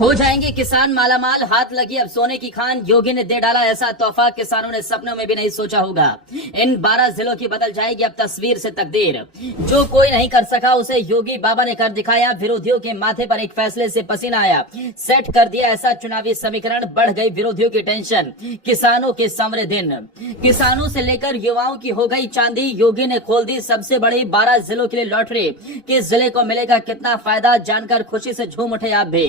हो जाएंगे किसान मालामाल, हाथ लगी अब सोने की खान। योगी ने दे डाला ऐसा तोहफा, किसानों ने सपनों में भी नहीं सोचा होगा। इन 12 जिलों की बदल जाएगी अब तस्वीर से तकदीर। जो कोई नहीं कर सका उसे योगी बाबा ने कर दिखाया। विरोधियों के माथे पर एक फैसले से पसीना आया। सेट कर दिया ऐसा चुनावी समीकरण, बढ़ गई विरोधियों की टेंशन। किसानों के समरे दिन, किसानों से लेकर युवाओं की हो गई चांदी। योगी ने खोल दी सबसे बड़ी 12 जिलों के लिए लॉटरी। किस जिले को मिलेगा कितना फायदा, जानकर खुशी से झूम उठे आप भी।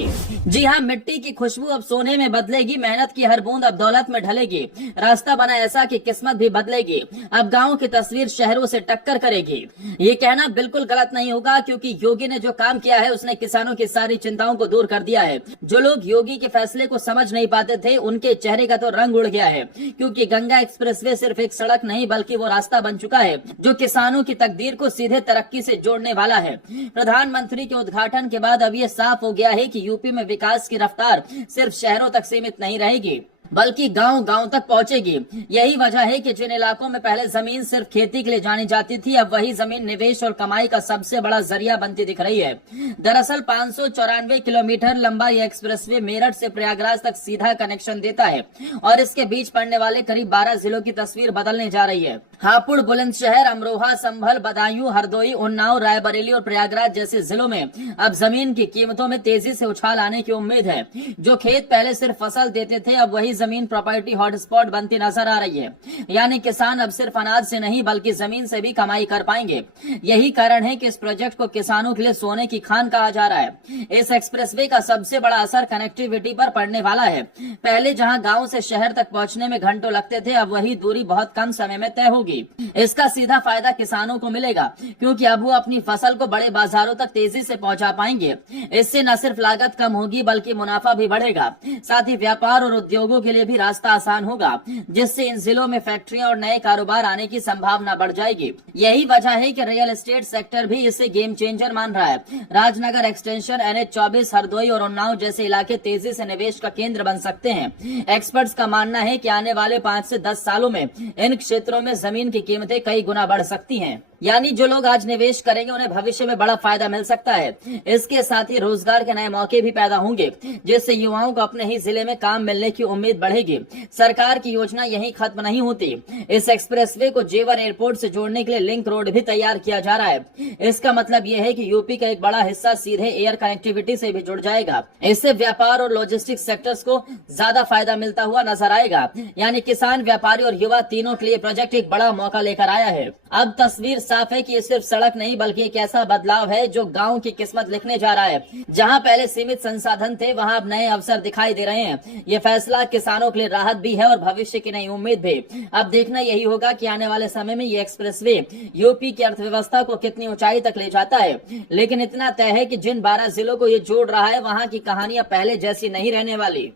जी हाँ, मिट्टी की खुशबू अब सोने में बदलेगी। मेहनत की हर बूंद अब दौलत में ढलेगी। रास्ता बना ऐसा कि किस्मत भी बदलेगी। अब गांव की तस्वीर शहरों से टक्कर करेगी। ये कहना बिल्कुल गलत नहीं होगा, क्योंकि योगी ने जो काम किया है उसने किसानों की सारी चिंताओं को दूर कर दिया है। जो लोग योगी के फैसले को समझ नहीं पाते थे, उनके चेहरे का तो रंग उड़ गया है, क्योंकि गंगा एक्सप्रेसवे सिर्फ एक सड़क नहीं बल्कि वो रास्ता बन चुका है जो किसानों की तकदीर को सीधे तरक्की से जोड़ने वाला है। प्रधानमंत्री के उद्घाटन के बाद अब ये साफ हो गया है कि यूपी में विकास की रफ्तार सिर्फ शहरों तक सीमित नहीं रहेगी, बल्कि गांव गांव तक पहुंचेगी। यही वजह है कि जिन इलाकों में पहले जमीन सिर्फ खेती के लिए जानी जाती थी, अब वही जमीन निवेश और कमाई का सबसे बड़ा जरिया बनती दिख रही है। दरअसल 594 किलोमीटर लंबा यह एक्सप्रेसवे मेरठ से प्रयागराज तक सीधा कनेक्शन देता है और इसके बीच पड़ने वाले करीब 12 जिलों की तस्वीर बदलने जा रही है। हापुड़, बुलंदशहर, अमरोहा, संभल, बदायूं, हरदोई, उन्नाव, रायबरेली और प्रयागराज जैसे जिलों में अब जमीन की कीमतों में तेजी से उछाल आने की उम्मीद है। जो खेत पहले सिर्फ फसल देते थे, अब वही जमीन प्रॉपर्टी हॉटस्पॉट बनती नजर आ रही है। यानी किसान अब सिर्फ अनाज से नहीं बल्कि जमीन से भी कमाई कर पाएंगे। यही कारण है कि इस प्रोजेक्ट को किसानों के लिए सोने की खान कहा जा रहा है। इस एक्सप्रेसवे का सबसे बड़ा असर कनेक्टिविटी पर पड़ने वाला है। पहले जहां गांव से शहर तक पहुंचने में घंटों लगते थे, अब वही दूरी बहुत कम समय में तय होगी। इसका सीधा फायदा किसानों को मिलेगा, क्योंकि अब वो अपनी फसल को बड़े बाजारों तक तेजी से पहुंचा पाएंगे। इससे न सिर्फ लागत कम होगी बल्कि मुनाफा भी बढ़ेगा। साथ ही व्यापार और उद्योगों के लिए भी रास्ता आसान होगा, जिससे इन जिलों में फैक्ट्रियां और नए कारोबार आने की संभावना बढ़ जाएगी। यही वजह है कि रियल एस्टेट सेक्टर भी इसे गेम चेंजर मान रहा है। राजनगर एक्सटेंशन, NH-24, हरदोई और उन्नाव जैसे इलाके तेजी से निवेश का केंद्र बन सकते हैं। एक्सपर्ट्स का मानना है कि आने वाले 5 से 10 सालों में इन क्षेत्रों में जमीन की कीमतें कई गुना बढ़ सकती हैं। यानी जो लोग आज निवेश करेंगे उन्हें भविष्य में बड़ा फायदा मिल सकता है। इसके साथ ही रोजगार के नए मौके भी पैदा होंगे, जिससे युवाओं को अपने ही जिले में काम मिलने की उम्मीद बढ़ेगी। सरकार की योजना यही खत्म नहीं होती। इस एक्सप्रेसवे को जेवर एयरपोर्ट से जोड़ने के लिए लिंक रोड भी तैयार किया जा रहा है। इसका मतलब यह है कि यूपी का एक बड़ा हिस्सा सीधे एयर कनेक्टिविटी से भी जुड़ जाएगा। इससे व्यापार और लॉजिस्टिक्स सेक्टर्स को ज्यादा फायदा मिलता हुआ नजर आएगा। यानी किसान, व्यापारी और युवा तीनों के लिए प्रोजेक्ट एक बड़ा मौका लेकर आया है। अब तस्वीर साफ है कि ये सिर्फ सड़क नहीं बल्कि एक ऐसा बदलाव है जो गांव की किस्मत लिखने जा रहा है। जहां पहले सीमित संसाधन थे, वहां अब नए अवसर दिखाई दे रहे हैं। ये फैसला किसानों के लिए राहत भी है और भविष्य की नई उम्मीद भी। अब देखना यही होगा कि आने वाले समय में ये एक्सप्रेसवे यूपी की अर्थव्यवस्था को कितनी ऊंचाई तक ले जाता है। लेकिन इतना तय है कि जिन 12 जिलों को ये जोड़ रहा है, वहां की कहानियां पहले जैसी नहीं रहने वाली।